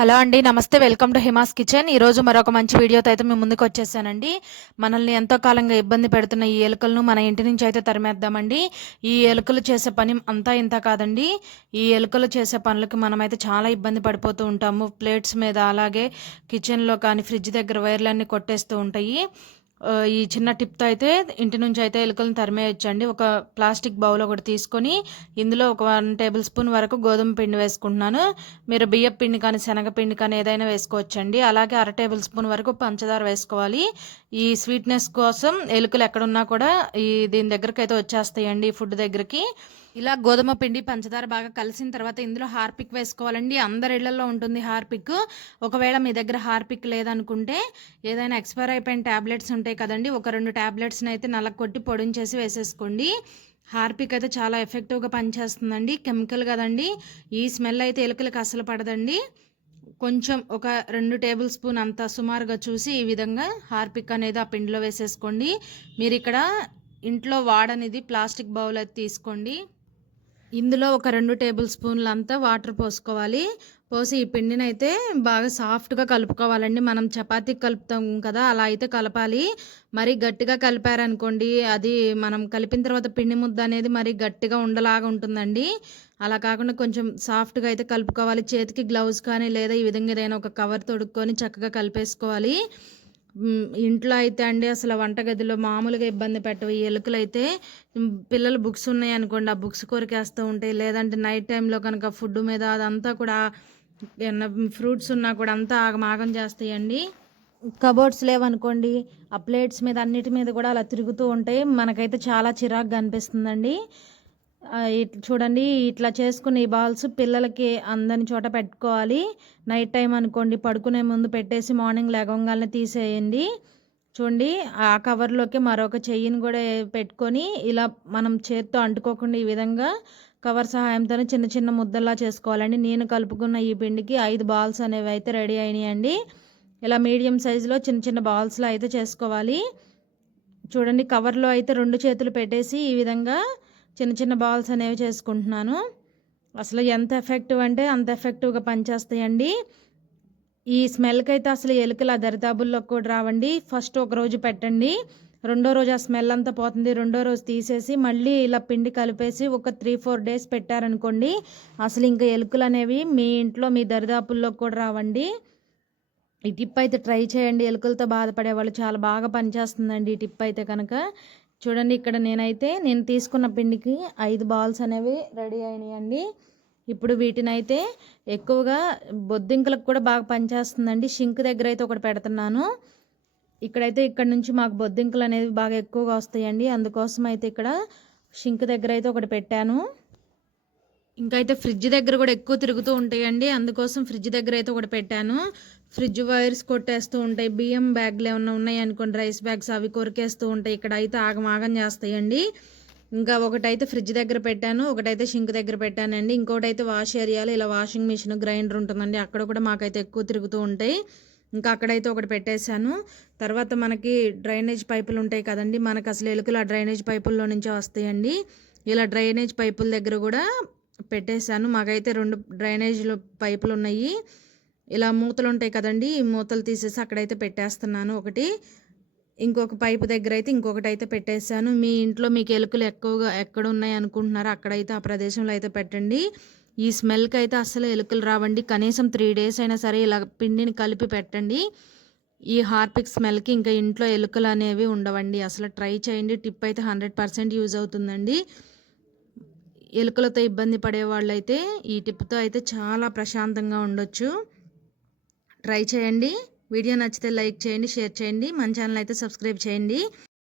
Hello అండి నమస్తే welcome to Hima's kitchen. ఈరోజు మరొక మంచి వీడియోతో అయితే మేము ముందుకు వచ్చేసానండి. మనల్ని ఎంతో కాలంగా ఇబ్బంది పెడుతున్న ఈ ఎలుకలను మన ఇంటి నుంచి అయితే తరిమేద్దామండి. ఈ ఎలుకలు చేసే పని అంతా ఇంత కాదండి. ఈ ఎలుకలు చేసే పనులకి మనమైతే చాలా ఇబ్బంది పడిపోతూ ఉంటాము. ప్లేట్స్ మీద అలాగే కిచెన్లో కానీ ఫ్రిడ్జ్ దగ్గర వైర్లన్నీ కొట్టేస్తూ ఉంటాయి. ఈ చిన్న టిప్తో అయితే ఇంటి నుంచి అయితే ఎలుకలను తరిమేయచ్చండి. ఒక ప్లాస్టిక్ బౌల్ ఒకటి తీసుకొని ఇందులో ఒక వన్ టేబుల్ స్పూన్ వరకు గోధుమ పిండి వేసుకుంటున్నాను. మీరు బియ్యం పిండి కానీ శనగపిండి కానీ ఏదైనా వేసుకోవచ్చండి. అలాగే అర టేబుల్ స్పూన్ వరకు పంచదార వేసుకోవాలి. ఈ స్వీట్నెస్ కోసం ఎలుకలు ఎక్కడున్నా కూడా ఈ దీని దగ్గరికి అయితే వచ్చేస్తాయండి ఈ ఫుడ్ దగ్గరికి. ఇలా గోధుమ పిండి పంచదార బాగా కలిసిన తర్వాత ఇందులో హార్పిక్ వేసుకోవాలండి. అందరి ఇళ్ళలో ఉంటుంది హార్పిక్. ఒకవేళ మీ దగ్గర హార్పిక్ లేదనుకుంటే ఏదైనా ఎక్స్పైర్ అయిపోయిన ట్యాబ్లెట్స్ ఉంటాయి కదండి. ఒక రెండు ట్యాబ్లెట్స్ని అయితే నల్ల కొట్టి పొడించేసి వేసేసుకోండి. హార్పిక్ అయితే చాలా ఎఫెక్టివ్గా పనిచేస్తుందండి. కెమికల్ కదండి. ఈ స్మెల్ అయితే ఎలుకలకు అసలు పడదండి. కొంచెం ఒక రెండు టేబుల్ స్పూన్ అంత సుమారుగా చూసి ఈ విధంగా హార్పిక్ అనేది ఆ పిండిలో వేసేసుకోండి. మీరు ఇక్కడ ఇంట్లో వాడనిది ప్లాస్టిక్ బౌల్ అయితే తీసుకోండి. ఇందులో ఒక రెండు టేబుల్ స్పూన్లు అంతా వాటర్ పోసుకోవాలి. పోసి ఈ పిండిని అయితే బాగా సాఫ్ట్గా కలుపుకోవాలండి. మనం చపాతీకి కలుపుతాం కదా అలా అయితే కలపాలి. మరి గట్టిగా కలిపారనుకోండి అది మనం కలిపిన తర్వాత పిండి ముద్ద అనేది మరి గట్టిగా ఉండలాగా ఉంటుందండి. అలా కాకుండా కొంచెం సాఫ్ట్గా అయితే కలుపుకోవాలి. చేతికి గ్లౌజ్ కానీ లేదా ఈ విధంగా ఏదైనా ఒక కవర్ తొడుక్కొని చక్కగా కలిపేసుకోవాలి. ఇంట్లో అయితే అండి అసలు వంటగదిలో మామూలుగా ఇబ్బంది పెట్టవు. ఈ ఎలుకలు అయితే పిల్లలు బుక్స్ ఉన్నాయి అనుకోండి ఆ బుక్స్ కొరికేస్తూ ఉంటాయి. లేదంటే నైట్ టైంలో కనుక ఫుడ్ మీద అదంతా కూడా ఏమన్నా ఫ్రూట్స్ ఉన్నా కూడా అంతా ఆగమాగం చేస్తాయండి. కబోర్డ్స్ లేవనుకోండి ఆ ప్లేట్స్ మీద అన్నిటి మీద కూడా అలా తిరుగుతూ ఉంటాయి. మనకైతే చాలా చిరాకుగా అనిపిస్తుందండి. చూడండి ఇట్లా చేసుకునే ఈ బాల్స్ పిల్లలకి అందని చోట పెట్టుకోవాలి. నైట్ టైం అనుకోండి పడుకునే ముందు పెట్టేసి మార్నింగ్ లేవగానే తీసేయండి. చూడండి ఆ కవర్లోకి మరొక చెయ్యిని కూడా పెట్టుకొని ఇలా మనం చేత్తో అంటుకోకుండా ఈ విధంగా కవర్ సహాయంతో చిన్న చిన్న ముద్దలా చేసుకోవాలండి. నేను కలుపుకున్న ఈ పిండికి ఐదు బాల్స్ అనేవి అయితే రెడీ అయినాయండి. ఇలా మీడియం సైజులో చిన్న చిన్న బాల్స్లో అయితే చేసుకోవాలి. చూడండి కవర్లో అయితే రెండు చేతులు పెట్టేసి ఈ విధంగా చిన్న చిన్న బాల్స్ అనేవి చేసుకుంటున్నాను. అసలు ఎంత ఎఫెక్టివ్ అంటే అంత ఎఫెక్టివ్గా పనిచేస్తాయండి. ఈ స్మెల్కి అయితే అసలు ఎలుకలు ఆ దరిదాపుల్లో కూడా రావండి. ఫస్ట్ ఒక రోజు పెట్టండి. రెండో రోజు ఆ స్మెల్ అంతా పోతుంది. రెండో రోజు తీసేసి మళ్ళీ ఇలా పిండి కలిపేసి ఒక త్రీ ఫోర్ డేస్ పెట్టారనుకోండి అసలు ఇంకా ఎలుకలు అనేవి మీ ఇంట్లో మీ దరిదాపుల్లో కూడా రావండి. ఈ టిప్ అయితే ట్రై చేయండి. ఎలుకలతో బాధపడే వాళ్ళు చాలా బాగా పనిచేస్తుందండి ఈ టిప్ అయితే కనుక. చూడండి ఇక్కడ నేనైతే నేను తీసుకున్న పిండికి ఐదు బాల్స్ అనేవి రెడీ అయినాయండి. ఇప్పుడు వీటిని అయితే ఎక్కువగా బొద్దింకలకు కూడా బాగా పనిచేస్తుందండి. షింక్ దగ్గర అయితే ఒకటి పెడుతున్నాను. ఇక్కడైతే ఇక్కడ నుంచి మాకు బొద్దింకలు అనేవి బాగా ఎక్కువగా వస్తాయండి. అందుకోసం అయితే ఇక్కడ షింక్ దగ్గర అయితే ఒకటి పెట్టాను. ఇంకా అయితే ఫ్రిడ్జ్ దగ్గర కూడా ఎక్కువ తిరుగుతూ ఉంటాయండి. అందుకోసం ఫ్రిడ్జ్ దగ్గర అయితే ఒకటి పెట్టాను. ఫ్రిడ్జ్ వైర్స్ కొట్టేస్తూ ఉంటాయి బియ్యం బ్యాగ్లు ఏమైనా ఉన్నాయి అనుకోండి రైస్ బ్యాగ్స్ అవి కొరికేస్తూ ఉంటాయి. ఇక్కడ అయితే ఆగమాగం చేస్తాయండి. ఇంకా ఒకటైతే ఫ్రిడ్జ్ దగ్గర పెట్టాను ఒకటైతే షింక్ దగ్గర పెట్టానండి. ఇంకోటైతే వాష్ ఏరియాలో ఇలా వాషింగ్ మిషన్ గ్రైండర్ ఉంటుందండి. అక్కడ కూడా మాకైతే ఎక్కువ తిరుగుతూ ఉంటాయి. ఇంకా అక్కడైతే ఒకటి పెట్టేశాను. తర్వాత మనకి డ్రైనేజ్ పైపులు ఉంటాయి కదండి మనకు అసలు ఎలుకలు ఆ డ్రైనేజ్ పైపుల్లో నుంచే వస్తాయండి. ఇలా డ్రైనేజ్ పైపుల దగ్గర కూడా పెట్టేశాను. మాకైతే రెండు డ్రైనేజ్లు పైపులు ఉన్నాయి. ఇలా మూతలు ఉంటాయి కదండి ఈ మూతలు తీసేసి అక్కడైతే పెట్టేస్తున్నాను ఒకటి. ఇంకొక పైపు దగ్గర అయితే ఇంకొకటి అయితే పెట్టేశాను. మీ ఇంట్లో మీకు ఎలుకలు ఎక్కువగా ఎక్కడ ఉన్నాయి అనుకుంటున్నారో అక్కడైతే ఆ ప్రదేశంలో అయితే పెట్టండి. ఈ స్మెల్కి అయితే అసలు ఎలుకలు రావండి. కనీసం త్రీ డేస్ అయినా సరే ఇలా పిండిని కలిపి పెట్టండి. ఈ హార్పిక్ స్మెల్కి ఇంకా ఇంట్లో ఎలుకలు అనేవి ఉండవండి. అసలు ట్రై చేయండి. టిప్ అయితే హండ్రెడ్ పర్సెంట్ యూజ్ అవుతుందండి. ఎలుకలతో ఇబ్బంది పడే వాళ్ళైతే ఈ టిప్తో అయితే చాలా ప్రశాంతంగా ఉండొచ్చు. ట్రై చేయండి. వీడియో నచ్చితే లైక్ చేయండి షేర్ చేయండి. మన ఛానల్ అయితే సబ్స్క్రైబ్ చేయండి.